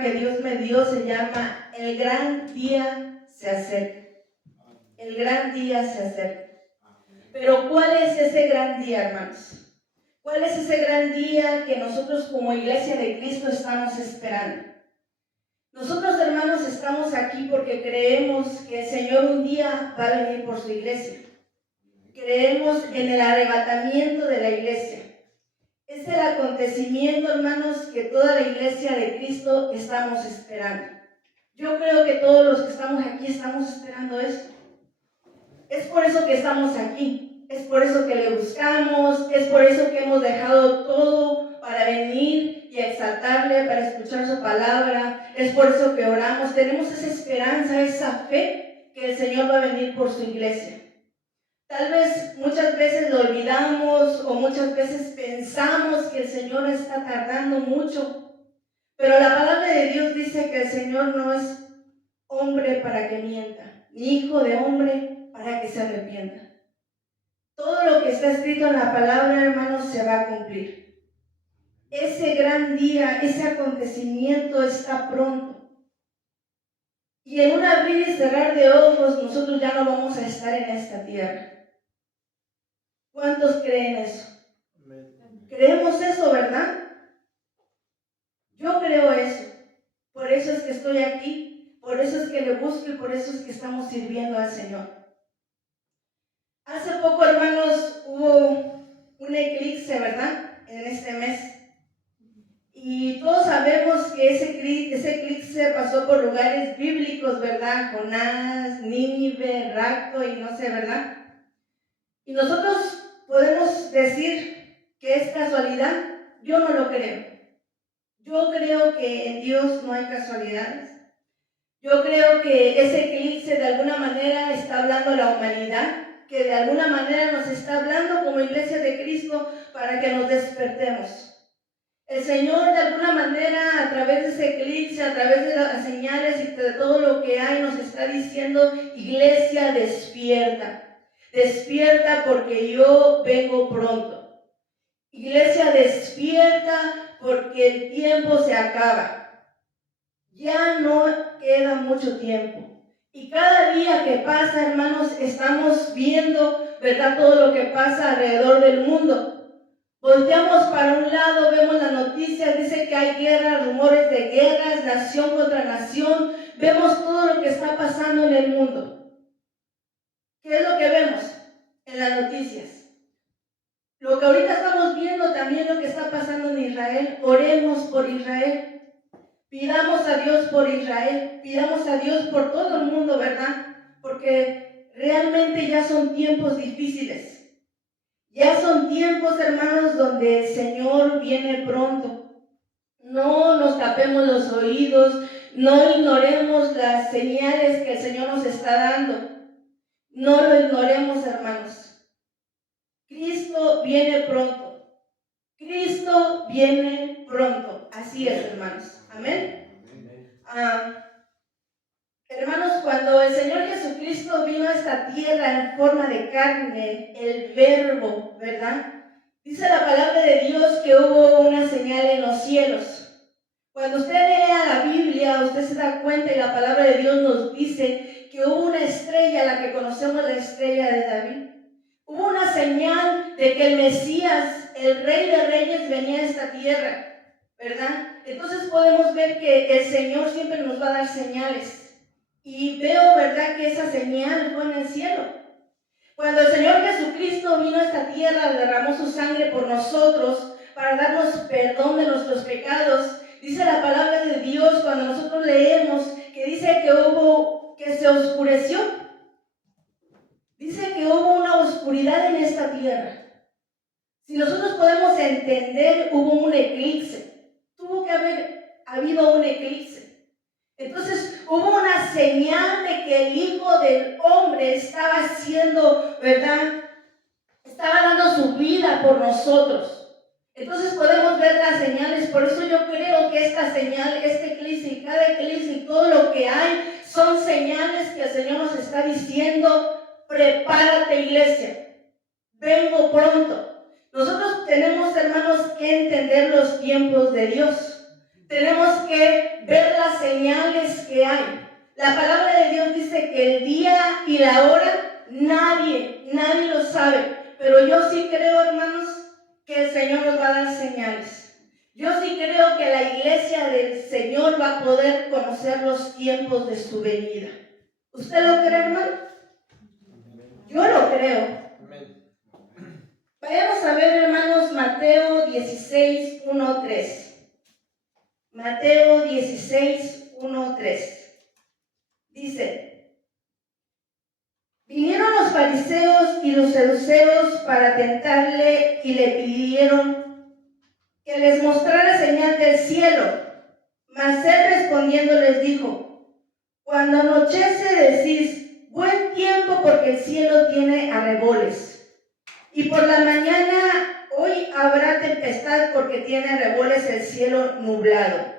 tema que Dios me dio se llama El gran día se acerca. El gran día se acerca. Pero ¿cuál es ese gran día, hermanos? ¿Cuál es ese gran día que nosotros como Iglesia de Cristo estamos esperando? Nosotros, hermanos, estamos aquí porque creemos que el Señor un día va a venir por su iglesia. Creemos en el arrebatamiento de la iglesia. Es el acontecimiento, hermanos, que toda la iglesia de Cristo estamos esperando. Yo creo que todos los que estamos aquí estamos esperando eso. Es por eso que estamos aquí. Es por eso que le buscamos. Es por eso que hemos dejado todo para venir y exaltarle, para escuchar su palabra. Es por eso que oramos. Tenemos esa esperanza, esa fe que el Señor va a venir por su iglesia. Tal vez muchas veces lo olvidamos o muchas veces pensamos que el Señor está tardando mucho, pero la palabra de Dios dice que el Señor no es hombre para que mienta, ni hijo de hombre para que se arrepienta. Todo lo que está escrito en la palabra, hermanos, se va a cumplir. Ese gran día, ese acontecimiento está pronto. Y en un abrir y cerrar de ojos, nosotros ya no vamos a estar en esta tierra. ¿Cuántos creen eso? Creemos eso, ¿verdad? Yo creo eso. Por eso es que estoy aquí, por eso es que le busco y por eso es que estamos sirviendo al Señor. Hace poco, hermanos, hubo un eclipse, ¿verdad? En este mes. Y todos sabemos que ese eclipse pasó por lugares bíblicos, ¿verdad? Jonás, Nínive, Racto y no sé, ¿verdad? Y nosotros podemos decir que es casualidad. Yo no lo creo. Yo creo que en Dios no hay casualidades. Yo creo que ese eclipse de alguna manera está hablando a la humanidad, que de alguna manera nos está hablando como iglesia de Cristo para que nos despertemos. El Señor de alguna manera a través de ese eclipse, a través de las señales y de todo lo que hay nos está diciendo: iglesia, despierta. Despierta porque yo vengo pronto. Iglesia, despierta porque el tiempo se acaba. Ya no queda mucho tiempo. Y cada día que pasa, hermanos, estamos viendo, ¿verdad?, todo lo que pasa alrededor del mundo. Volteamos para un lado, vemos las noticias, dice que hay guerras, rumores de guerras, nación contra nación. Vemos todo lo que está pasando en el mundo. ¿Qué es lo que vemos en las noticias? Lo que ahorita estamos viendo, también lo que está pasando en Israel. Oremos por Israel. Pidamos a Dios por Israel. Pidamos a Dios por todo el mundo, ¿verdad? Porque realmente ya son tiempos difíciles. Ya son tiempos, hermanos, donde el Señor viene pronto. No nos tapemos los oídos. No ignoremos las señales que el Señor nos está dando. No lo ignoremos, hermanos. Cristo viene pronto. Cristo viene pronto. Así es, hermanos. Amén. Hermanos, cuando el Señor Jesucristo vino a esta tierra en forma de carne, el Verbo, ¿verdad? Dice la palabra de Dios que hubo una señal en los cielos. Cuando usted lea la Biblia, usted se da cuenta y la palabra de Dios nos dice que hubo una estrella, la que conocemos, la estrella de David. Hubo una señal de que el Mesías, el Rey de Reyes, venía a esta tierra, ¿verdad? Entonces podemos ver que el Señor siempre nos va a dar señales. Y veo, ¿verdad?, que esa señal fue en el cielo. Cuando el Señor Jesucristo vino a esta tierra, derramó su sangre por nosotros para darnos perdón de nuestros pecados. Dice la palabra de Dios, cuando nosotros leemos, que dice que se oscureció. Dice que hubo una oscuridad en esta tierra. Si nosotros podemos entender, hubo un eclipse. Tuvo que haber habido un eclipse. Entonces hubo una señal de que el Hijo del Hombre estaba haciendo, ¿verdad?, estaba dando su vida por nosotros. Entonces podemos ver las señales. Por eso yo creo que esta señal, este eclipse y cada eclipse y todo lo que hay son señales que el Señor nos está diciendo: prepárate, iglesia, vengo pronto. Nosotros tenemos, hermanos, que entender los tiempos de Dios. Tenemos que ver señales que hay. La palabra de Dios dice que el día y la hora nadie lo sabe. Pero yo sí creo, hermanos, que el Señor nos va a dar señales. Yo sí creo que la iglesia del Señor va a poder conocer los tiempos de su venida. ¿Usted lo cree, hermano? Yo lo creo. Vayamos a ver, hermanos, Mateo 16, 1, 3. Mateo 16, 1, 3. Dice: vinieron los fariseos y los saduceos para tentarle y le pidieron que les mostrara señal del cielo. Mas él respondiendo les dijo: cuando anochece decís, buen tiempo, porque el cielo tiene arreboles. Y por la mañana, hoy habrá tempestad, porque tiene arreboles el cielo nublado.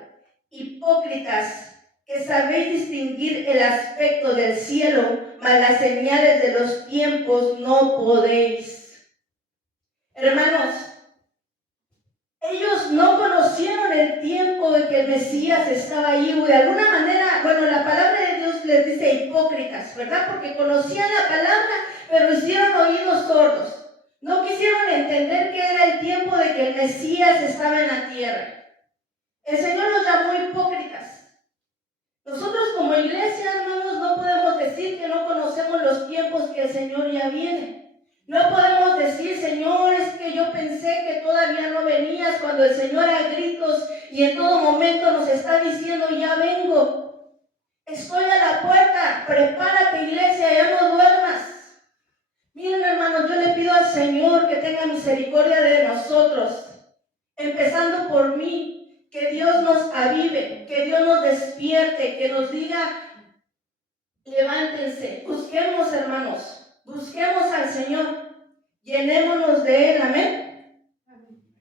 Hipócritas, que sabéis distinguir el aspecto del cielo, mas las señales de los tiempos no podéis. Hermanos, ellos no conocieron el tiempo en que el Mesías estaba ahí, o de alguna manera, bueno, la palabra de Dios les dice hipócritas, ¿verdad? Porque conocían la palabra, pero hicieron oídos sordos. No quisieron entender que era el tiempo de que el Mesías estaba en la tierra. El Señor los llamó hipócritas. Nosotros como iglesia, hermanos, no podemos decir que no conocemos los tiempos que el Señor ya viene. No podemos decir, Señor, es que yo pensé que todavía no venías, cuando el Señor a gritos y en todo momento nos está diciendo, ya vengo. Estoy a la puerta, prepárate, iglesia, ya no duermas. Miren, hermanos, yo le pido al Señor que tenga misericordia de nosotros, empezando por mí, que Dios nos avive, que Dios nos despierte, que nos diga, levántense, busquemos, hermanos, busquemos al Señor, llenémonos de Él, amén.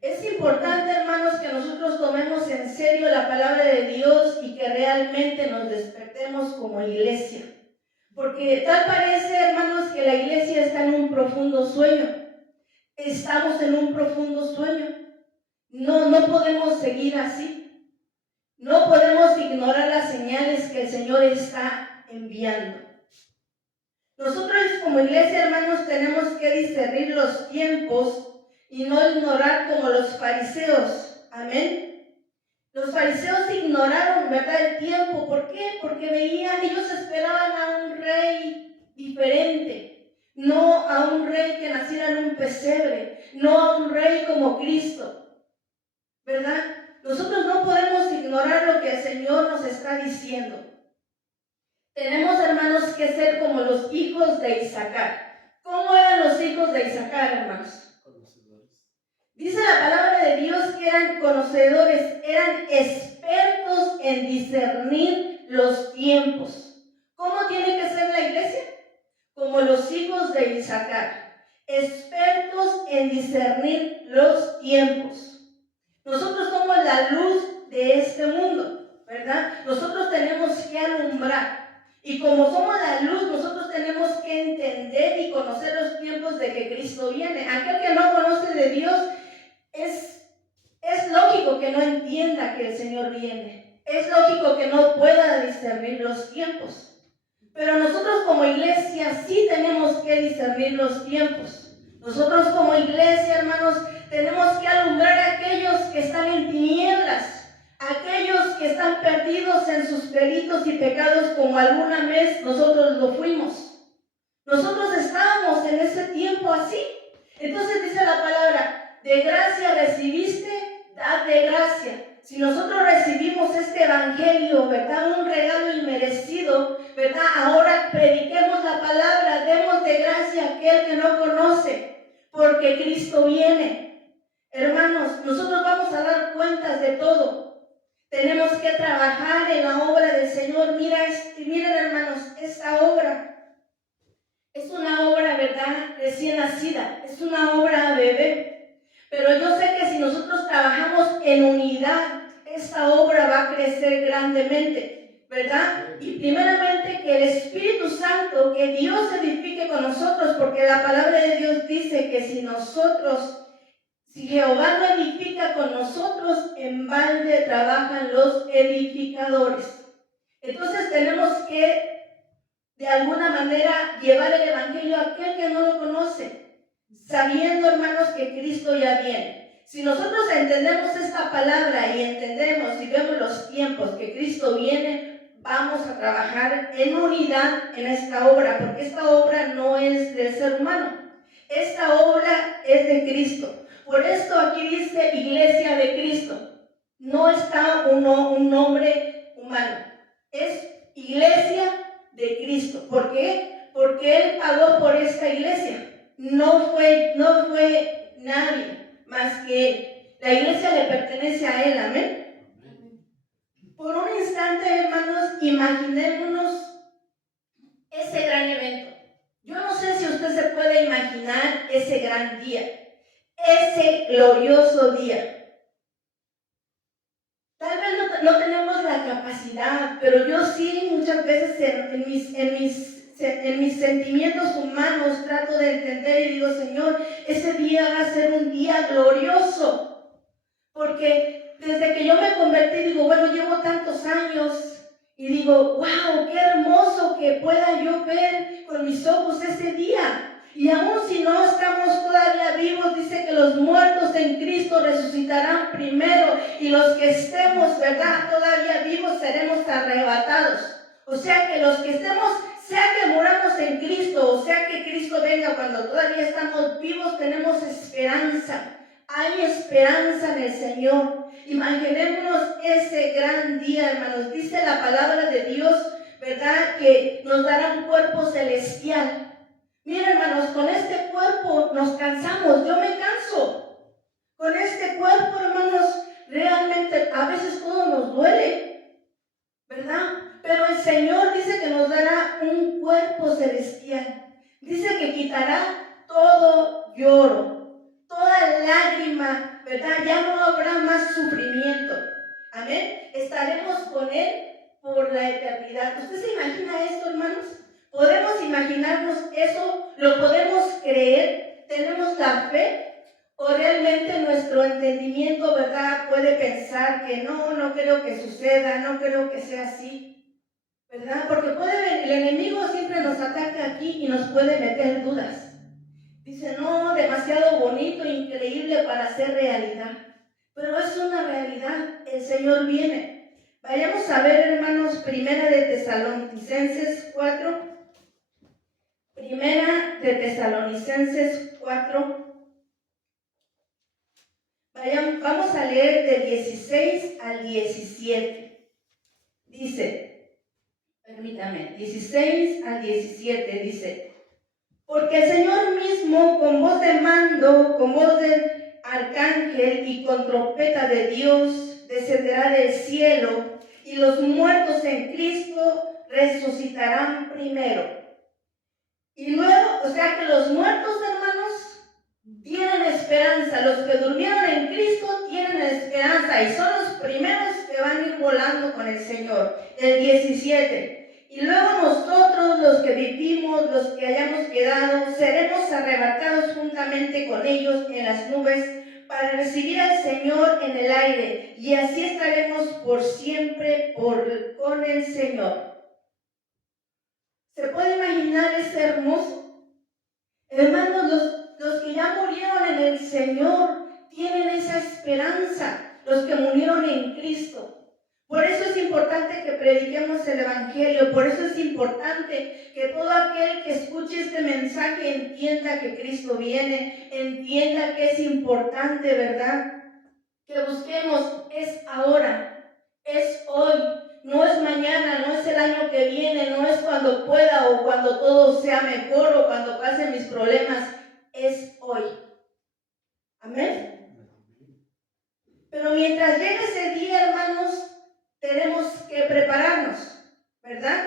Es importante, hermanos, que nosotros tomemos en serio la palabra de Dios y que realmente nos despertemos como iglesia. Porque tal parece, hermanos, que la iglesia está en un profundo sueño. Estamos en un profundo sueño. No podemos seguir así. No podemos ignorar las señales que el Señor está enviando. Nosotros como iglesia, hermanos, tenemos que discernir los tiempos y no ignorar como los fariseos. Amén. Los fariseos ignoraron, ¿verdad?, el tiempo. ¿Por qué? Porque veían, ellos esperaban a un rey diferente, no a un rey que naciera en un pesebre, no a un rey como Cristo, ¿verdad? Nosotros no podemos ignorar lo que el Señor nos está diciendo. Tenemos, hermanos, que ser como los hijos de Isaacar. ¿Cómo eran los hijos de Isaacar, hermanos? Dice la palabra de Dios que eran conocedores, eran expertos en discernir los tiempos. ¿Cómo tiene que ser la iglesia? Como los hijos de Isaacar, expertos en discernir los tiempos. Nosotros somos la luz de este mundo, ¿verdad? Nosotros tenemos que alumbrar. Y como somos la luz, nosotros tenemos que entender y conocer los tiempos de que Cristo viene. Aquel que no conoce de Dios, es lógico que no entienda que el Señor viene. Es lógico que no pueda discernir los tiempos. Pero nosotros como iglesia sí tenemos que discernir los tiempos. Nosotros como iglesia, hermanos, tenemos que alumbrar a aquellos que están en tinieblas, aquellos que están perdidos en sus delitos y pecados, como alguna vez nosotros lo fuimos. Nosotros estábamos en ese tiempo así. Entonces dice la palabra, de gracia recibiste, dad de gracia. Si nosotros recibimos este evangelio, ¿verdad?, un regalo inmerecido, ¿verdad?, ahora prediquemos la palabra, demos de gracia a aquel que no conoce, porque Cristo viene. Hermanos, nosotros vamos a dar cuentas de todo. Tenemos que trabajar en la obra del Señor. Miren, hermanos, esta obra es una obra, ¿verdad?, recién nacida, es una obra bebé. Pero yo sé que si nosotros trabajamos en unidad, esta obra va a crecer grandemente, ¿verdad? Y primeramente que el Espíritu Santo, que Dios edifique con nosotros, porque la palabra de Dios dice que si Jehová no edifica con nosotros, en balde trabajan los edificadores. Entonces tenemos que, de alguna manera, llevar el evangelio a aquel que no lo conoce, sabiendo, hermanos, que Cristo ya viene. Si nosotros entendemos esta palabra y entendemos y vemos los tiempos que Cristo viene, vamos a trabajar en unidad en esta obra, porque esta obra no es del ser humano, esta obra es de Cristo. Por esto aquí dice Iglesia de Cristo, no está un nombre humano, es Iglesia de Cristo. ¿Por qué? Porque Él pagó por esta iglesia. No fue nadie más que Él. La iglesia le pertenece a Él, amén. Por un instante, hermanos, imaginémonos ese gran evento. Yo no sé si usted se puede imaginar ese gran día, ese glorioso día. Tal vez no tenemos la capacidad, pero yo sí muchas veces en mis sentimientos humanos trato de entender y digo, Señor, ese día va a ser un día glorioso. Porque desde que yo me convertí, digo, bueno, llevo tantos años y digo, wow, qué hermoso que pueda yo ver con mis ojos ese día. Y aún si no estamos todavía vivos, dice que los muertos en Cristo resucitarán primero y los que estemos, ¿verdad?, todavía vivos seremos arrebatados. O sea que los que estemos, sea que muramos en Cristo, o sea que Cristo venga cuando todavía estamos vivos, tenemos esperanza. Hay esperanza en el Señor. Imaginémonos ese gran día, hermanos. Dice la palabra de Dios, ¿verdad?, que nos dará un cuerpo celestial. Miren, hermanos, con este cuerpo nos cansamos, yo me canso. Con este cuerpo, hermanos, realmente a veces todo nos duele, ¿verdad? Pero el Señor dice que nos dará un cuerpo celestial. Dice que quitará todo lloro, toda lágrima, ¿verdad? Ya no habrá más sufrimiento. Amén. Estaremos con Él por la eternidad. ¿Usted se imagina esto, hermanos? ¿Podemos imaginarnos eso? ¿Lo podemos creer? ¿Tenemos la fe? ¿O realmente nuestro entendimiento, verdad, puede pensar que no creo que suceda, no creo que sea así, ¿verdad? Porque el enemigo siempre nos ataca aquí y nos puede meter dudas. Dice, no, demasiado bonito, increíble para ser realidad. Pero es una realidad, el Señor viene. Vayamos a ver, hermanos, Primera de Tesalonicenses 4. Primera de Tesalonicenses 4. Vamos a leer del 16 al 17. Dice, permítame, 16 al 17 dice, porque el Señor mismo con voz de mando, con voz de arcángel y con trompeta de Dios descenderá del cielo, y los muertos en Cristo resucitarán primero. Y luego, o sea que los muertos, hermanos, tienen esperanza. Los que durmieron en Cristo tienen esperanza y son los primeros que van a ir volando con el Señor. El 17. Y luego nosotros, los que vivimos, los que hayamos quedado, seremos arrebatados juntamente con ellos en las nubes para recibir al Señor en el aire. Y así estaremos por siempre con el Señor. ¿Se puede imaginar ese hermoso? Hermanos, los que ya murieron en el Señor tienen esa esperanza, los que murieron en Cristo. Por eso es importante que prediquemos el Evangelio, por eso es importante que todo aquel que escuche este mensaje entienda que Cristo viene, entienda que es importante, ¿verdad? Que busquemos, es ahora, es hoy. No es mañana, no es el año que viene, no es cuando pueda o cuando todo sea mejor o cuando pasen mis problemas, es hoy. Amén. Pero mientras llegue ese día, hermanos, tenemos que prepararnos, ¿verdad?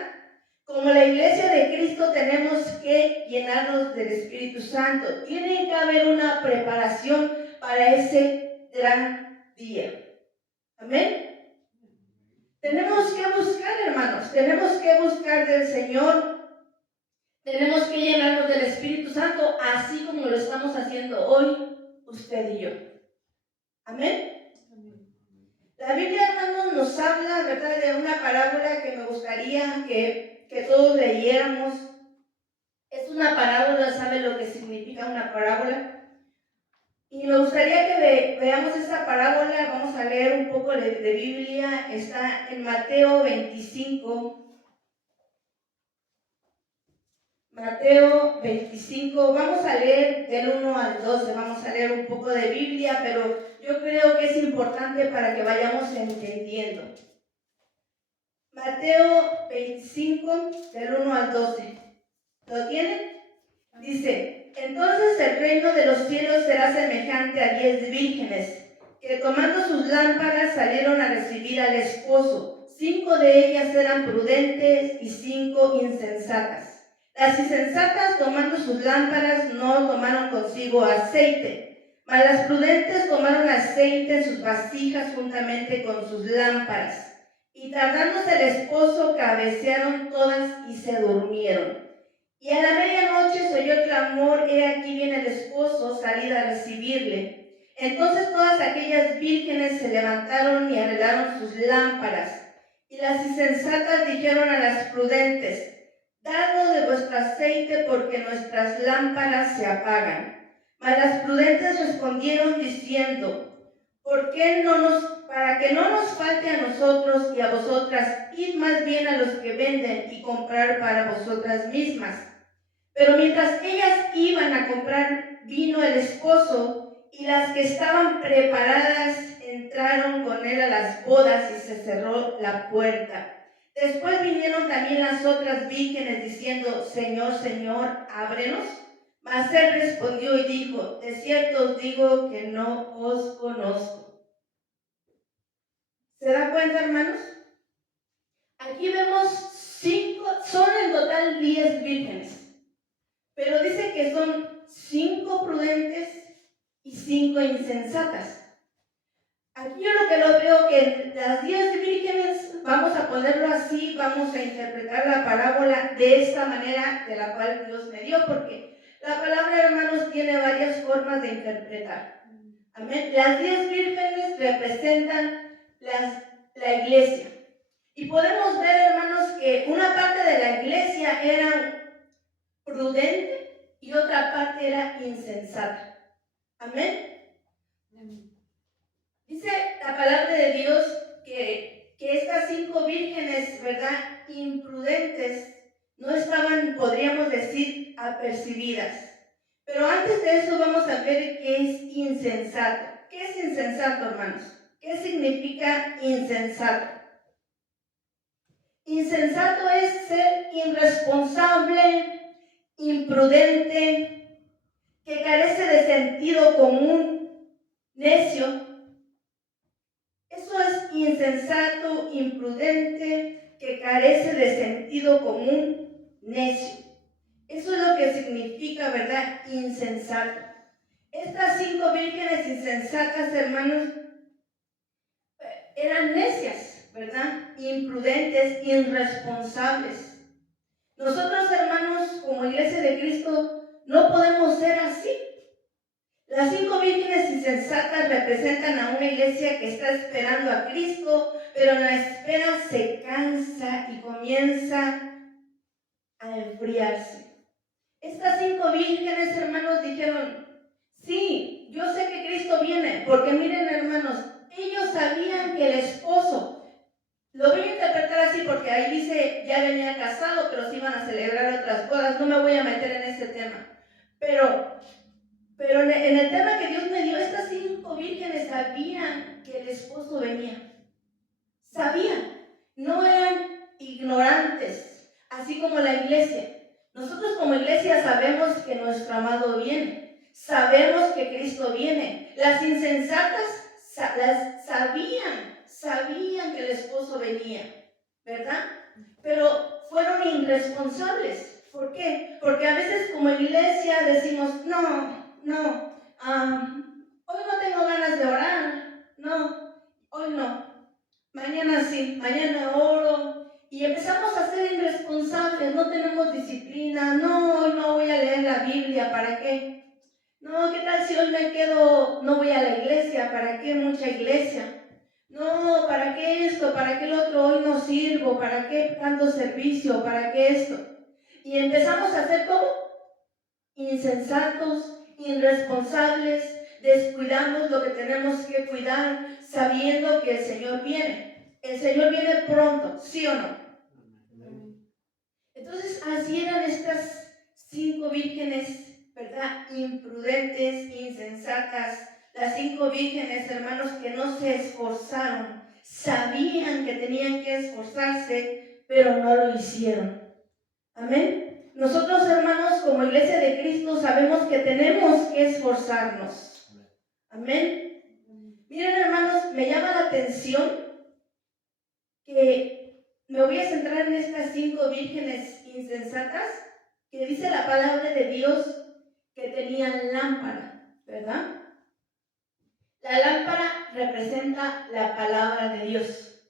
Como la iglesia de Cristo tenemos que llenarnos del Espíritu Santo. Tiene que haber una preparación para ese gran día. Amén. Tenemos que buscar, hermanos, tenemos que buscar del Señor, tenemos que llenarnos del Espíritu Santo, así como lo estamos haciendo hoy, usted y yo. Amén. La Biblia, hermanos, nos habla, ¿verdad?, de una parábola que me gustaría que todos leyéramos. Es una parábola, ¿sabe lo que significa una parábola? Y me gustaría que veamos esta parábola. Vamos a leer un poco de Biblia. Está en Mateo 25. Mateo 25, vamos a leer del 1 al 12, vamos a leer un poco de Biblia, pero yo creo que es importante para que vayamos entendiendo. Mateo 25, del 1 al 12. ¿Lo tienen? Dice: entonces el reino de los cielos será semejante a 10 vírgenes, que tomando sus lámparas salieron a recibir al esposo. 5 de ellas eran prudentes y 5 insensatas. Las insensatas, tomando sus lámparas, no tomaron consigo aceite, mas las prudentes tomaron aceite en sus vasijas juntamente con sus lámparas. Y tardándose el esposo, cabecearon todas y se durmieron. Y a la medianoche se oyó clamor: he aquí viene el esposo, salid a recibirle. Entonces todas aquellas vírgenes se levantaron y arreglaron sus lámparas. Y las insensatas dijeron a las prudentes: dadnos de vuestro aceite, porque nuestras lámparas se apagan. Mas las prudentes respondieron diciendo: ¿por qué para que no nos falte a nosotros y a vosotras, id más bien a los que venden y comprar para vosotras mismas? Pero mientras ellas iban a comprar, vino el esposo, y las que estaban preparadas entraron con él a las bodas y se cerró la puerta. Después vinieron también las otras vírgenes diciendo: Señor, Señor, ábrenos. Mas él respondió y dijo: de cierto os digo que no os conozco. ¿Se da cuenta, hermanos? Aquí vemos 5, son en total 10 vírgenes. Pero dice que son 5 prudentes y 5 insensatas. Aquí yo lo que lo veo que las 10 vírgenes, vamos a ponerlo así, vamos a interpretar la parábola de esta manera de la cual Dios me dio, porque la palabra, hermanos, tiene varias formas de interpretar. Amén. Las 10 vírgenes representan la iglesia. Y podemos ver, hermanos, que una parte de la iglesia era prudente y otra parte era insensata. Amén. Dice la palabra de Dios que estas 5 vírgenes, ¿verdad?, imprudentes, no estaban, podríamos decir, apercibidas. Pero antes de eso vamos a ver qué es insensato. ¿Qué es insensato, hermanos? ¿Qué significa insensato? Insensato es ser irresponsable, imprudente, que carece de sentido común, necio. Eso es insensato, imprudente, que carece de sentido común, necio. Eso es lo que significa, ¿verdad?, insensato. Estas 5 vírgenes insensatas, hermanos, eran necias, ¿verdad?, imprudentes, irresponsables. Nosotros, hermanos, como Iglesia de Cristo, no podemos ser así. Las 5 vírgenes insensatas representan a una iglesia que está esperando a Cristo, pero en la espera se cansa y comienza a enfriarse. Estas 5 vírgenes, hermanos, dijeron: sí, yo sé que Cristo viene, porque miren, hermanos, ellos sabían que el esposo, lo voy a interpretar así porque ahí dice ya venía casado, pero sí iban a celebrar otras bodas, no me voy a meter en ese tema, pero en el tema que Dios me dio, estas 5 vírgenes sabían que el esposo venía. Sabían, no eran ignorantes, así como la iglesia. Nosotros como iglesia sabemos que nuestro amado viene, sabemos que Cristo viene. Las insensatas sabían que el esposo venía, ¿verdad? Pero fueron irresponsables. ¿Por qué? Porque a veces como iglesia decimos: hoy no tengo ganas de orar, hoy no, mañana sí, mañana oro, y empezamos a ser irresponsables, no tenemos disciplina. Hoy no voy a leer la Biblia, ¿para qué? ¿Qué tal si hoy me quedo, no voy a la iglesia? ¿Para qué mucha iglesia? No, ¿para qué esto? ¿Para qué el otro? Hoy no sirvo. ¿Para qué tanto servicio? ¿Para qué esto? Y empezamos a hacer como insensatos, irresponsables, descuidamos lo que tenemos que cuidar, sabiendo que el Señor viene. El Señor viene pronto, ¿sí o no? Entonces, así eran estas 5 vírgenes, ¿verdad? Imprudentes, insensatas. Las 5 vírgenes, hermanos, que no se esforzaron. Sabían que tenían que esforzarse, pero no lo hicieron. Amén. Nosotros, hermanos, como iglesia de Cristo, sabemos que tenemos que esforzarnos. Amén. Miren, hermanos, me llama la atención que me voy a centrar en estas 5 vírgenes insensatas, que dice la palabra de Dios que tenían lámpara, ¿verdad? La lámpara representa la palabra de Dios,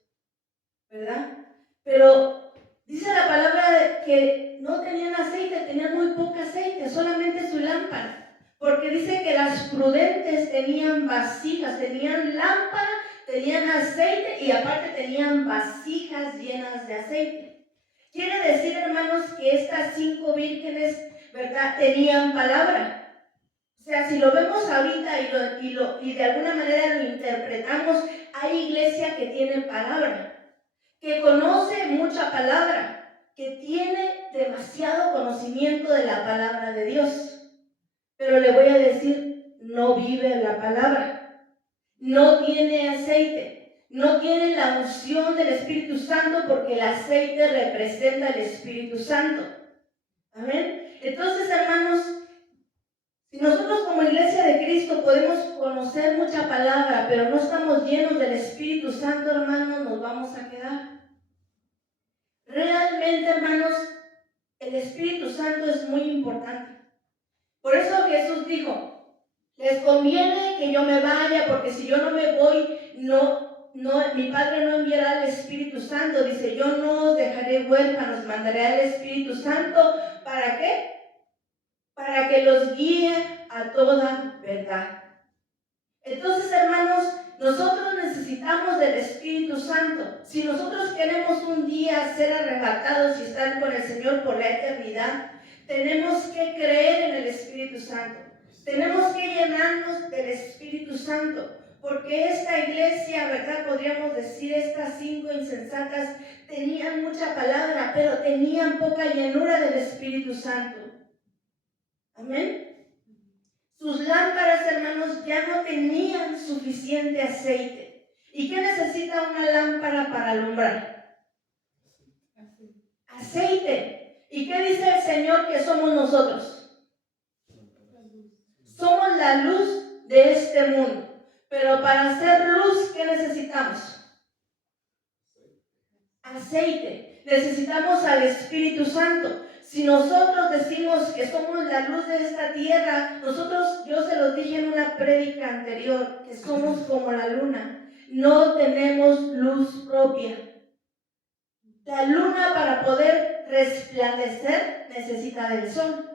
¿verdad? Pero dice la palabra que no tenían aceite, tenían muy poco aceite, solamente su lámpara. Porque dice que las prudentes tenían vasijas, tenían lámpara, tenían aceite y aparte tenían vasijas llenas de aceite. Quiere decir, hermanos, que estas 5 vírgenes, ¿verdad?, tenían palabra. O sea, si lo vemos ahorita y de alguna manera lo interpretamos, hay iglesia que tiene palabra, que conoce mucha palabra, que tiene demasiado conocimiento de la palabra de Dios. Pero le voy a decir, no vive la palabra, no tiene aceite, no tiene la unción del Espíritu Santo, porque el aceite representa el Espíritu Santo. Amén. Entonces, hermanos, si nosotros como iglesia de Cristo podemos conocer mucha palabra, pero no estamos llenos del Espíritu Santo, hermanos, nos vamos a quedar. Realmente, hermanos, el Espíritu Santo es muy importante. Por eso Jesús dijo, les conviene que yo me vaya, porque si yo no me voy, mi Padre no enviará al Espíritu Santo. Dice, yo no os dejaré huérfanos, mandaré al Espíritu Santo. ¿Para qué? Para que los guíe a toda verdad. Entonces, hermanos, nosotros necesitamos del Espíritu Santo. Si nosotros queremos un día ser arrebatados y estar con el Señor por la eternidad, tenemos que creer en el Espíritu Santo. Tenemos que llenarnos del Espíritu Santo, porque esta iglesia, ¿verdad? Podríamos decir, estas 5 insensatas tenían mucha palabra, pero tenían poca llenura del Espíritu Santo. Amén. Sus lámparas, hermanos, ya no tenían suficiente aceite. ¿Y qué necesita una lámpara para alumbrar? Aceite. ¿Y qué dice el Señor que somos nosotros? Somos la luz de este mundo. Pero para hacer luz, ¿qué necesitamos? Aceite. Necesitamos al Espíritu Santo. Si nosotros decimos que somos la luz de esta tierra, yo se los dije en una prédica anterior, que somos como la luna. No tenemos luz propia. La luna, para poder resplandecer, necesita del sol.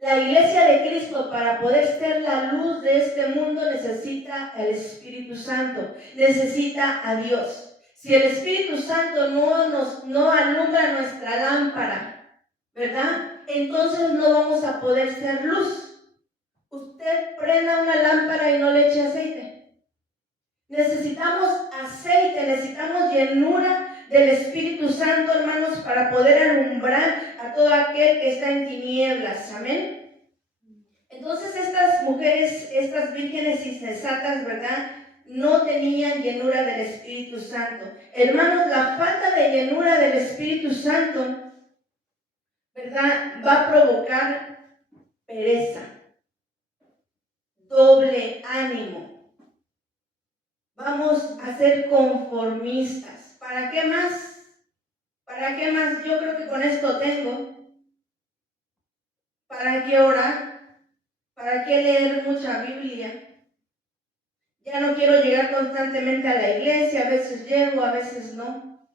La iglesia de Cristo, para poder ser la luz de este mundo, necesita el Espíritu Santo, necesita a Dios. Si el Espíritu Santo no alumbra nuestra lámpara, ¿verdad? Entonces no vamos a poder ser luz. Usted prenda una lámpara y no le eche aceite. Necesitamos aceite, necesitamos llenura del Espíritu Santo, hermanos, para poder alumbrar a todo aquel que está en tinieblas. Amén. Entonces estas mujeres, estas vírgenes insensatas, ¿verdad?, no tenían llenura del Espíritu Santo. Hermanos, la falta de llenura del Espíritu Santo, ¿verdad?, va a provocar pereza, doble ánimo. Vamos a ser conformistas. ¿Para qué más? ¿Para qué más? Yo creo que con esto tengo. ¿Para qué orar? ¿Para qué leer mucha Biblia? Ya no quiero llegar constantemente a la iglesia, a veces llego, a veces no.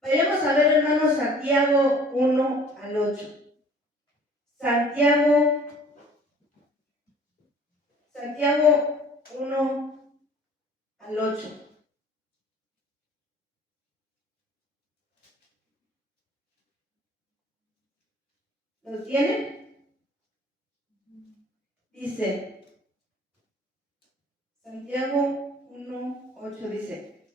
Vayamos a ver, hermanos, Santiago 1 al 8. Santiago 1 al 8. ¿Lo tienen? Dice, Santiago 1:8 dice,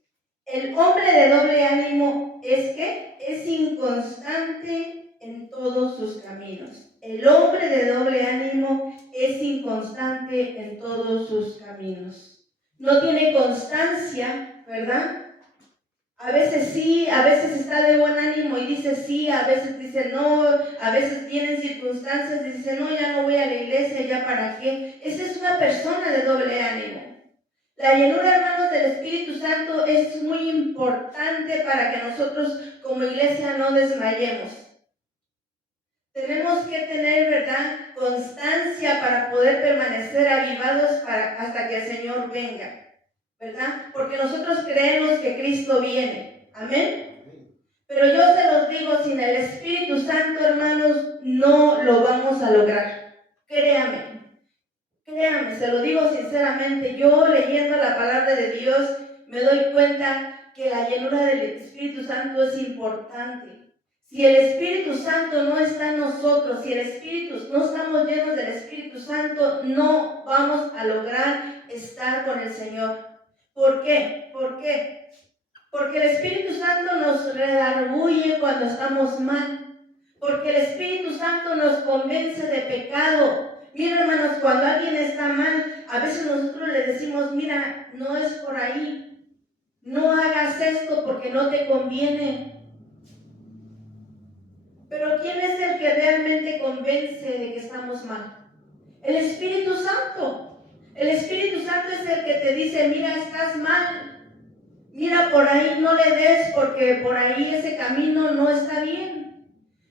el hombre de doble ánimo es que es inconstante en todos sus caminos. El hombre de doble ánimo es inconstante en todos sus caminos. No tiene constancia, ¿verdad? A veces sí, a veces está de buen ánimo y dice sí, a veces dice no, a veces vienen circunstancias y dice no, ya no voy a la iglesia, ya para qué. Esa es una persona de doble ánimo. La llenura, hermanos, del Espíritu Santo es muy importante para que nosotros como iglesia no desmayemos. Tenemos que tener, ¿verdad?, constancia para poder permanecer avivados hasta que el Señor venga, ¿verdad? Porque nosotros creemos que Cristo viene. Amén. Pero yo se los digo, sin el Espíritu Santo, hermanos, no lo vamos a lograr. Créame. Créame, se lo digo sinceramente, yo leyendo la palabra de Dios me doy cuenta que la llenura del Espíritu Santo es importante. Si el Espíritu Santo no está en nosotros, si no estamos llenos del Espíritu Santo, no vamos a lograr estar con el Señor. ¿Por qué? ¿Por qué? Porque el Espíritu Santo nos redarguye cuando estamos mal. Porque el Espíritu Santo nos convence de pecado. Mira, hermanos, cuando alguien está mal, a veces nosotros le decimos, mira, no es por ahí. No hagas esto porque no te conviene. Pero ¿quién es el que realmente convence de que estamos mal? El Espíritu Santo. El Espíritu Santo es el que te dice, mira, estás mal. Mira, por ahí no le des porque por ahí ese camino no está bien.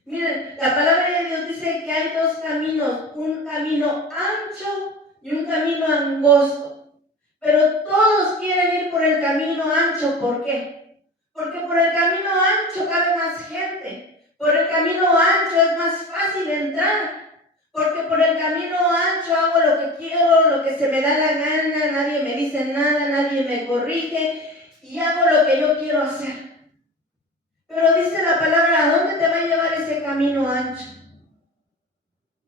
Miren, la palabra de Dios dice que hay dos caminos, un camino ancho y un camino angosto. Pero todos quieren ir por el camino ancho, ¿por qué? Porque por el camino ancho cabe más gente. Por el camino ancho es más fácil entrar. Porque por el camino ancho hago lo que quiero, lo que se me da la gana, nadie me dice nada, nadie me corrige y hago lo que yo quiero hacer. Pero dice la palabra, ¿a dónde te va a llevar ese camino ancho?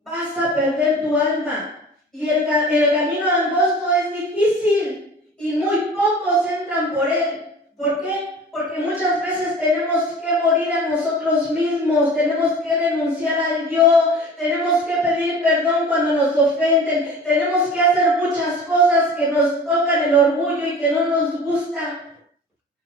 Vas a perder tu alma. Y el camino angosto es difícil y muy pocos entran por él. ¿Por qué? Porque muchas veces tenemos que morir a nosotros mismos, tenemos que renunciar al yo, tenemos que pedir perdón cuando nos ofenden, tenemos que hacer muchas cosas que nos tocan el orgullo y que no nos gusta.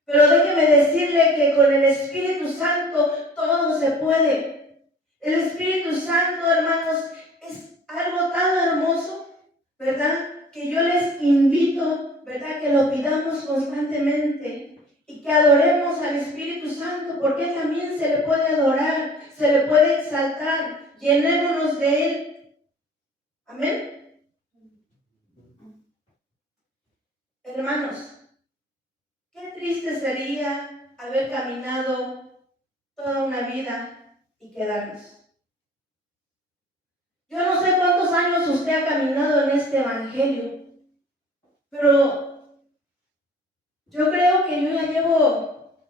Pero déjeme decirle que con el Espíritu Santo todo se puede. El Espíritu Santo, hermanos, es algo tan hermoso, ¿verdad? Que yo les invito, ¿verdad? Que lo pidamos constantemente y que adoremos al Espíritu Santo, porque también se le puede adorar, se le puede exaltar, llenémonos de Él. Amén. Hermanos, qué triste sería haber caminado toda una vida y quedarnos. Yo no sé cuántos años usted ha caminado en este evangelio, pero yo creo que yo ya llevo,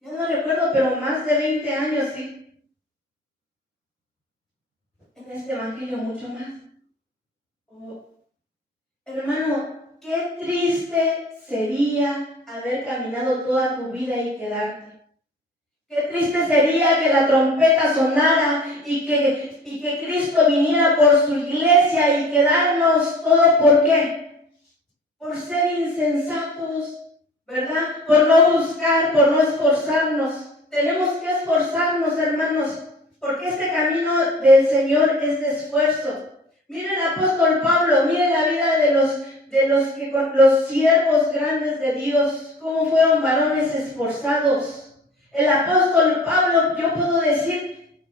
ya no recuerdo, pero más de 20 años, sí, en este evangelio, mucho más. Hermano, qué triste sería haber caminado toda tu vida y quedarte. Qué triste sería que la trompeta sonara y que Cristo viniera por su iglesia y quedarnos todo, ¿por qué? Por ser insensatos, ¿verdad? Por no buscar, por no esforzarnos. Tenemos que esforzarnos, hermanos, porque este camino del Señor es de esfuerzo. Miren el apóstol Pablo, miren la vida de los siervos grandes de Dios, cómo fueron varones esforzados. El apóstol Pablo, yo puedo decir,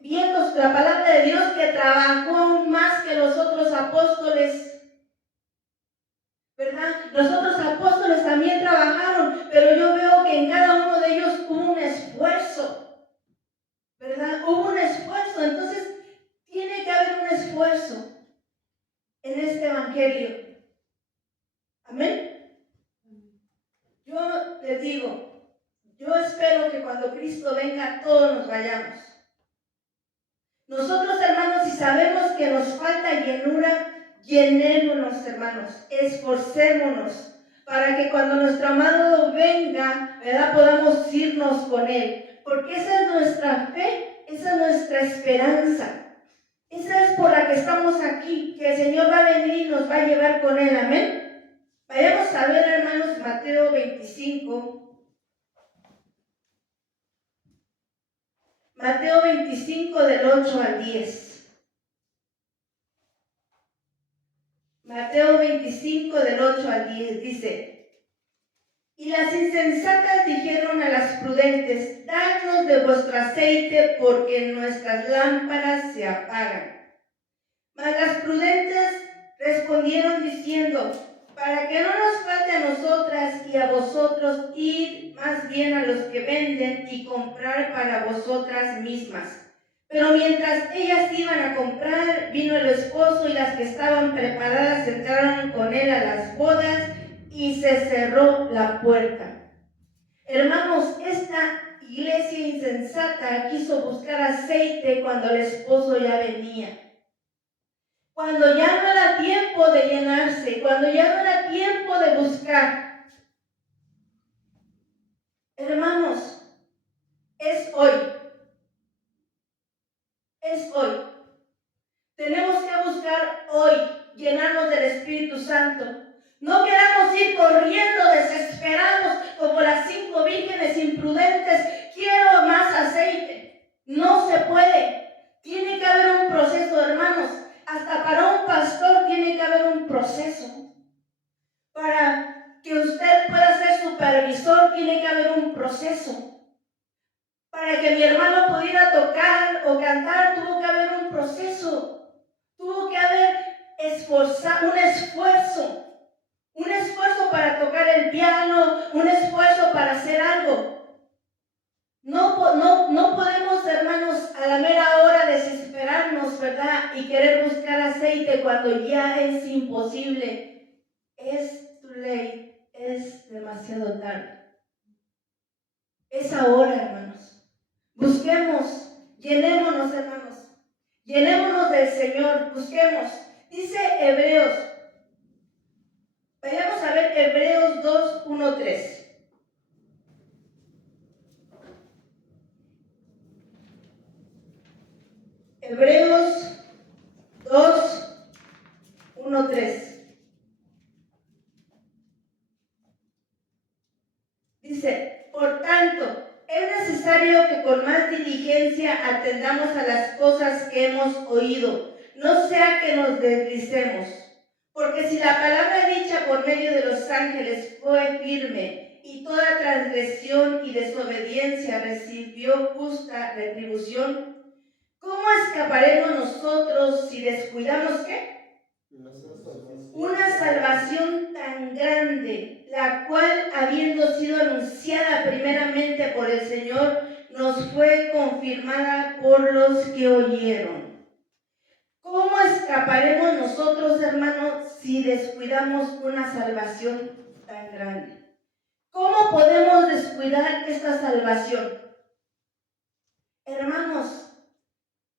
viendo la palabra de Dios, que trabajó más que los otros apóstoles, ¿verdad? Los otros apóstoles también trabajaron, pero yo veo que en cada uno de ellos hubo un esfuerzo, ¿verdad? Hubo un esfuerzo, entonces tiene que haber un esfuerzo en este evangelio. Amén. Yo les digo, yo espero que cuando Cristo venga todos nos vayamos. Nosotros, hermanos, si sabemos que nos falta llenura, llenémonos, hermanos, esforcémonos para que cuando nuestro amado venga, ¿verdad?, podamos irnos con Él. Porque esa es nuestra fe, esa es nuestra esperanza. Esa es por la que estamos aquí, que el Señor va a venir y nos va a llevar con Él. Amén. Vayamos a ver, hermanos, Mateo 25. Mateo 25 del 8 al 10. Mateo 25 del 8 al 10 dice: Y las insensatas dijeron a las prudentes: Dadnos de vuestro aceite, porque nuestras lámparas se apagan. Mas las prudentes respondieron diciendo: Para que no nos falte a nosotras y a vosotros, id más bien a los que venden y comprar para vosotras mismas. Pero mientras ellas iban a comprar, vino el esposo, y las que estaban preparadas entraron con él a las bodas, y se cerró la puerta. Hermanos, esta iglesia insensata quiso buscar aceite cuando el esposo ya venía. Cuando ya no era tiempo de llenarse, cuando ya no era tiempo de buscar. Hermanos, es hoy. Es hoy. Tenemos que buscar hoy llenarnos del Espíritu Santo. No queramos ir corriendo desesperados como las 5 vírgenes imprudentes. Quiero más aceite. No se puede. Tiene que haber un proceso, hermanos. Hasta para un pastor tiene que haber un proceso. Para que usted pueda ser supervisor tiene que haber un proceso. Para que mi hermano pudiera tocar o cantar tuvo que haber un proceso. Tuvo que haber un esfuerzo para tocar el piano, un esfuerzo para hacer algo. No podemos, hermanos, a la mera hora desesperarnos, ¿verdad?, y querer buscar aceite cuando ya es imposible. Es too late, es demasiado tarde. Es ahora, hermanos. Busquemos, llenémonos, hermanos. Llenémonos del Señor, busquemos. Dice Hebreos. Vayamos a ver Hebreos 2, 1, 3. Hebreos 2, 1, 3. Dice: Por tanto, es necesario que con más diligencia atendamos a las cosas que hemos oído, no sea que nos deslicemos. Porque si la palabra dicha por medio de los ángeles fue firme, y toda transgresión y desobediencia recibió justa retribución, ¿cómo escaparemos nosotros si descuidamos qué? Una salvación tan grande, la cual, habiendo sido anunciada primeramente por el Señor, nos fue confirmada por los que oyeron. ¿Cómo escaparemos nosotros, hermanos, si descuidamos una salvación tan grande? ¿Cómo podemos descuidar esta salvación? Hermanos,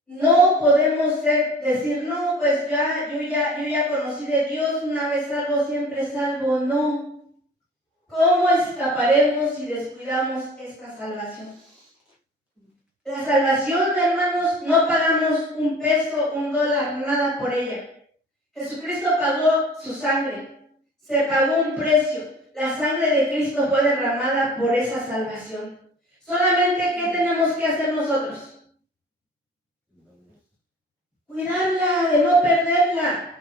no podemos decir: no, pues yo ya conocí de Dios, una vez salvo, siempre salvo. No. ¿Cómo escaparemos si descuidamos esta salvación? La salvación, hermanos, no pagamos un peso, $1, nada por ella. Jesucristo pagó su sangre, se pagó un precio. La sangre de Cristo fue derramada por esa salvación. Solamente, ¿qué tenemos que hacer nosotros? Cuidarla, de no perderla.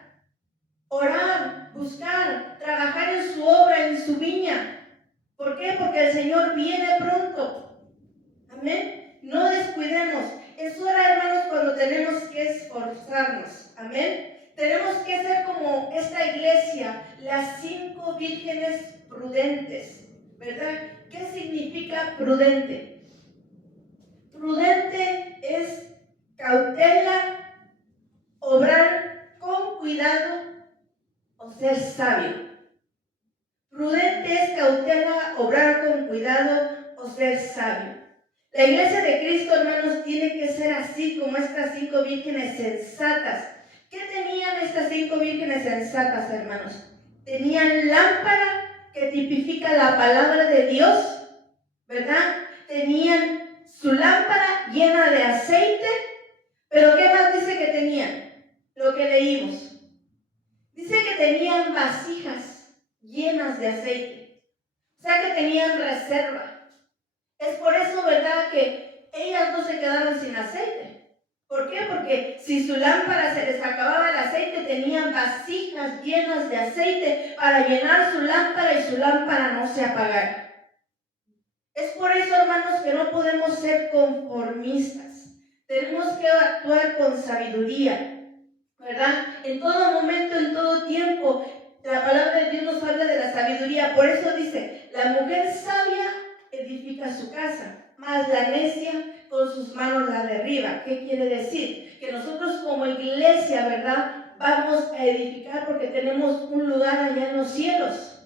Orar, buscar, trabajar en su obra, en su viña. ¿Por qué? Porque el Señor viene pronto. Amén. No descuidemos. Es hora, hermanos, cuando tenemos que esforzarnos. Amén. Tenemos que ser como esta iglesia, las 5 vírgenes prudentes, ¿verdad? ¿Qué significa prudente? Prudente es cautela, obrar con cuidado o ser sabio. Prudente es cautela, obrar con cuidado o ser sabio. La iglesia de Cristo, hermanos, tiene que ser así como estas 5 vírgenes sensatas. ¿Qué tenían estas 5 vírgenes sensatas, hermanos? Tenían lámpara que tipifica la palabra de Dios, ¿verdad? Tenían su lámpara llena de aceite, pero ¿qué más dice que tenían? Lo que leímos. Dice que tenían vasijas llenas de aceite, o sea que tenían reserva. Es por eso, ¿verdad?, que ellas no se quedaron sin aceite. ¿Por qué? Porque si su lámpara se les acababa el aceite, tenían vasijas llenas de aceite para llenar su lámpara y su lámpara no se apagara. Es por eso, hermanos, que no podemos ser conformistas. Tenemos que actuar con sabiduría, ¿verdad? En todo momento, en todo tiempo, la palabra de Dios nos habla de la sabiduría. Por eso dice, la mujer sabia edifica su casa, mas la necia con sus manos la derriba. ¿Qué quiere decir? Que nosotros como iglesia, ¿verdad?, vamos a edificar porque tenemos un lugar allá en los cielos.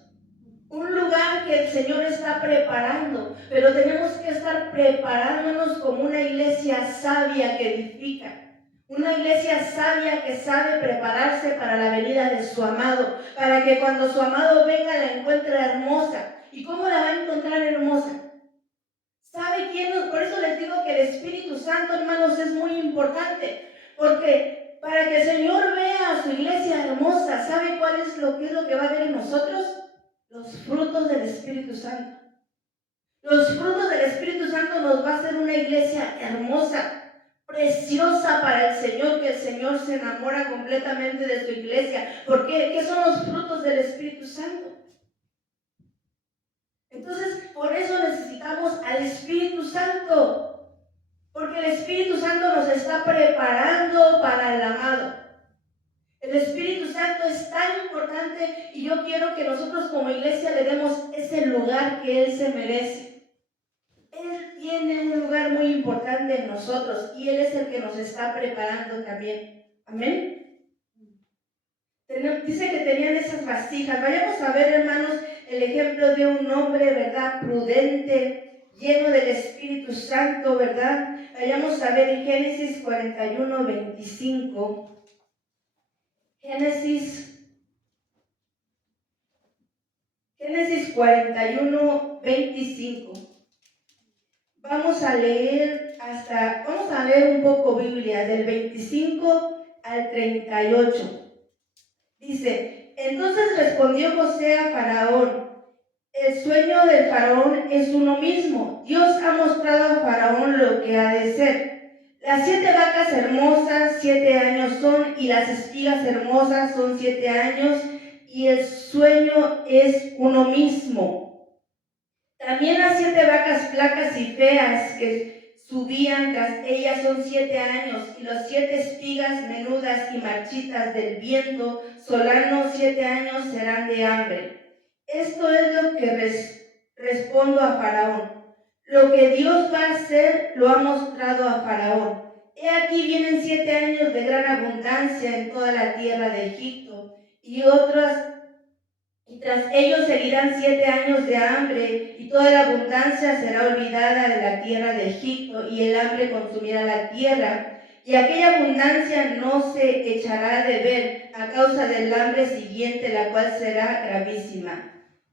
Un lugar que el Señor está preparando, pero tenemos que estar preparándonos como una iglesia sabia que edifica. Una iglesia sabia que sabe prepararse para la venida de su amado, para que cuando su amado venga la encuentre hermosa. ¿Y cómo la va a encontrar hermosa? ¿Sabe quién? Por eso les digo que el Espíritu Santo, hermanos, es muy importante, porque para que el Señor vea a su iglesia hermosa, ¿sabe cuál es lo que va a ver en nosotros? Los frutos del Espíritu Santo. Los frutos del Espíritu Santo nos va a hacer una iglesia hermosa, preciosa para el Señor, que el Señor se enamora completamente de su iglesia. ¿Por qué? ¿Qué son los frutos del Espíritu Santo? Entonces, por eso necesitamos al Espíritu Santo, porque el Espíritu Santo nos está preparando para el amado. El Espíritu Santo es tan importante y yo quiero que nosotros como iglesia le demos ese lugar que Él se merece. Él tiene un lugar muy importante en nosotros y Él es el que nos está preparando también. Amén. Dice que tenían esas vasijas. Vayamos a ver, hermanos, el ejemplo de un hombre, ¿verdad?, prudente, lleno del Espíritu Santo, ¿verdad? Vayamos a ver en Génesis 41, 25. Génesis 41, 25. Vamos a leer un poco Biblia, del 25 al 38. Dice, entonces respondió José a Faraón, el sueño del Faraón es uno mismo. Dios ha mostrado a Faraón lo que ha de ser. Las 7 vacas hermosas 7 años son, y las espigas hermosas son 7 años, y el sueño es uno mismo. También las 7 vacas flacas y feas que subían tras ellas son 7 años, y las 7 espigas menudas y marchitas del viento solano 7 años serán de hambre. Esto es lo que respondo a Faraón. Lo que Dios va a hacer lo ha mostrado a Faraón. He aquí vienen 7 años de gran abundancia en toda la tierra de Egipto, y tras ellos seguirán 7 años de hambre, y toda la abundancia será olvidada de la tierra de Egipto, y el hambre consumirá la tierra, y aquella abundancia no se echará de ver a causa del hambre siguiente, la cual será gravísima.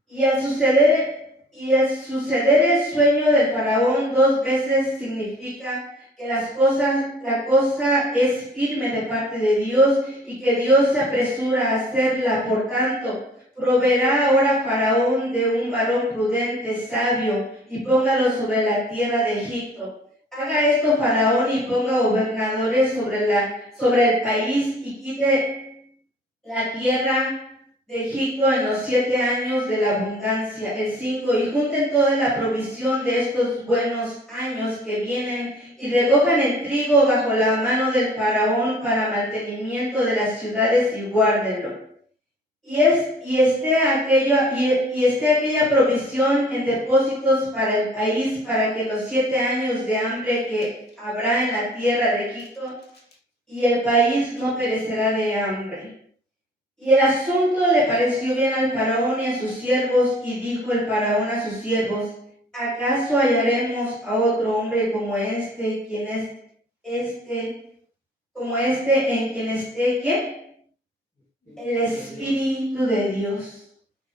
Y al suceder el sueño del Faraón 2 veces significa que la cosa es firme de parte de Dios y que Dios se apresura a hacerla. Por tanto, proveerá ahora Faraón de un varón prudente, sabio, y póngalo sobre la tierra de Egipto. Haga esto Faraón y ponga gobernadores sobre el país y quite la tierra de Egipto en los 7 años de la abundancia. El 5, y junten toda la provisión de estos buenos años que vienen y recojan el trigo bajo la mano del Faraón para mantenimiento de las ciudades y guárdenlo. Y esté aquella provisión en depósitos para el país, para que los 7 años de hambre que habrá en la tierra de Egipto y el país no perecerá de hambre. Y el asunto le pareció bien al Faraón y a sus siervos, y dijo el Faraón a sus siervos, ¿Acaso hallaremos a otro hombre como como este en quien esté ¿qué? El Espíritu de Dios.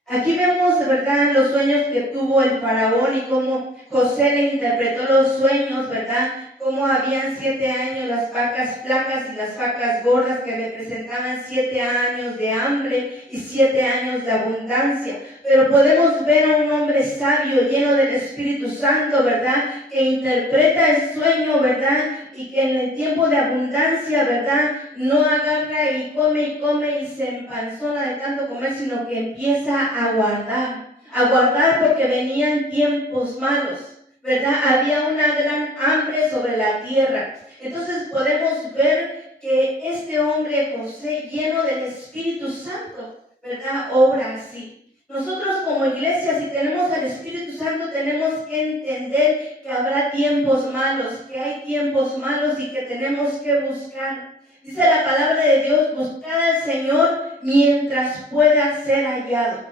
Aquí vemos, ¿verdad?, los sueños que tuvo el faraón y cómo José le interpretó los sueños, ¿verdad? Cómo habían 7 años las vacas flacas y las vacas gordas que representaban 7 años de hambre y 7 años de abundancia. Pero podemos ver a un hombre sabio, lleno del Espíritu Santo, ¿verdad?, que interpreta el sueño, ¿verdad?, y que en el tiempo de abundancia, ¿verdad?, no agarra y come y se empanzona de tanto comer, sino que empieza a guardar porque venían tiempos malos, ¿verdad? Había una gran hambre sobre la tierra. Entonces podemos ver que este hombre José, lleno del Espíritu Santo, ¿verdad?, obra así. Nosotros como iglesia, si tenemos al Espíritu Santo, tenemos que entender que habrá tiempos malos, que hay tiempos malos y que tenemos que buscar. Dice la palabra de Dios, buscar al Señor mientras pueda ser hallado.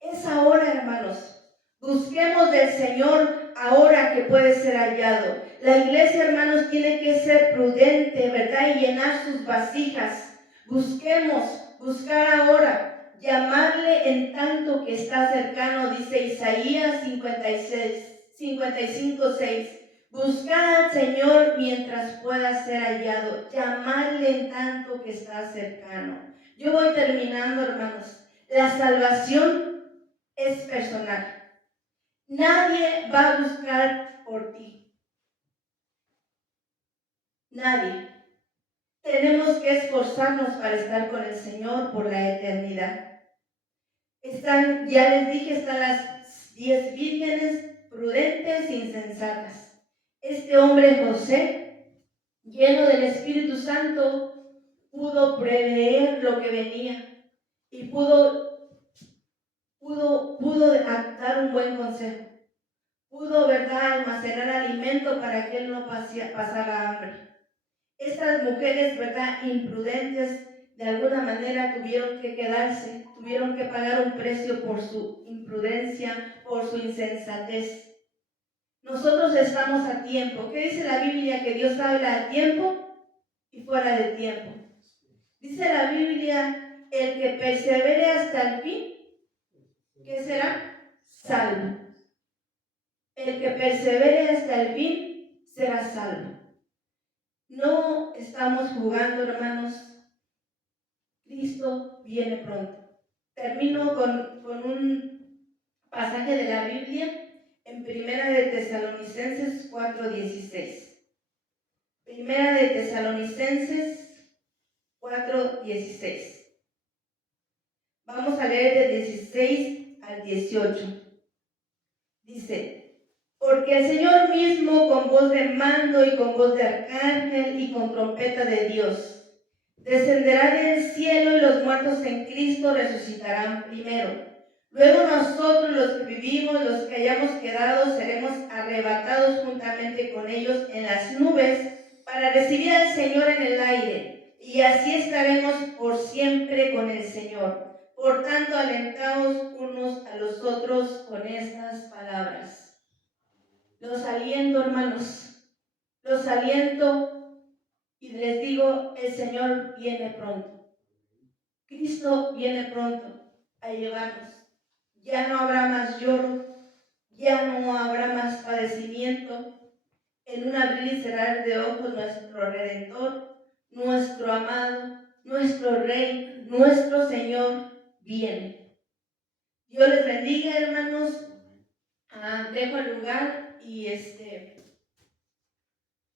Es ahora, hermanos. Busquemos del Señor ahora que puede ser hallado. La iglesia, hermanos, tiene que ser prudente, ¿verdad?, y llenar sus vasijas. Buscar ahora, llamarle en tanto que está cercano, dice Isaías 55:6. Buscar al Señor mientras pueda ser hallado, llamarle en tanto que está cercano. Yo voy terminando, hermanos. La salvación es personal. Nadie va a buscar por ti. Nadie. Tenemos que esforzarnos para estar con el Señor por la eternidad. Ya les dije, están las 10 vírgenes prudentes e insensatas. Este hombre José, lleno del Espíritu Santo, pudo prever lo que venía y pudo dar un buen consejo. Pudo, ¿verdad?, almacenar alimento para que él no pasara hambre. Estas mujeres, ¿verdad?, imprudentes, de alguna manera tuvieron que quedarse, tuvieron que pagar un precio por su imprudencia, por su insensatez. Nosotros estamos a tiempo. ¿Qué dice la Biblia? Que Dios habla a tiempo y fuera de tiempo. Dice la Biblia, el que persevere hasta el fin, ¿qué será? Salvo. El que persevere hasta el fin será salvo. No estamos jugando, hermanos. Cristo viene pronto. Termino con un pasaje de la Biblia en Primera de Tesalonicenses 4:16. Primera de Tesalonicenses 4:16. Vamos a leer del 16 al 18. Dice: porque el Señor mismo, con voz de mando y con voz de arcángel y con trompeta de Dios, descenderá del cielo y los muertos en Cristo resucitarán primero. Luego nosotros, los que vivimos, los que hayamos quedado, seremos arrebatados juntamente con ellos en las nubes para recibir al Señor en el aire, y así estaremos por siempre con el Señor. Por tanto, alentaos unos a los otros con estas palabras. Los aliento, hermanos, los aliento y les digo, el Señor viene pronto. Cristo viene pronto a llevarnos. Ya no habrá más lloro, ya no habrá más padecimiento. En un abrir y cerrar de ojos, nuestro Redentor, nuestro amado, nuestro Rey, nuestro Señor viene. Dios les bendiga, hermanos. Dejo el lugar y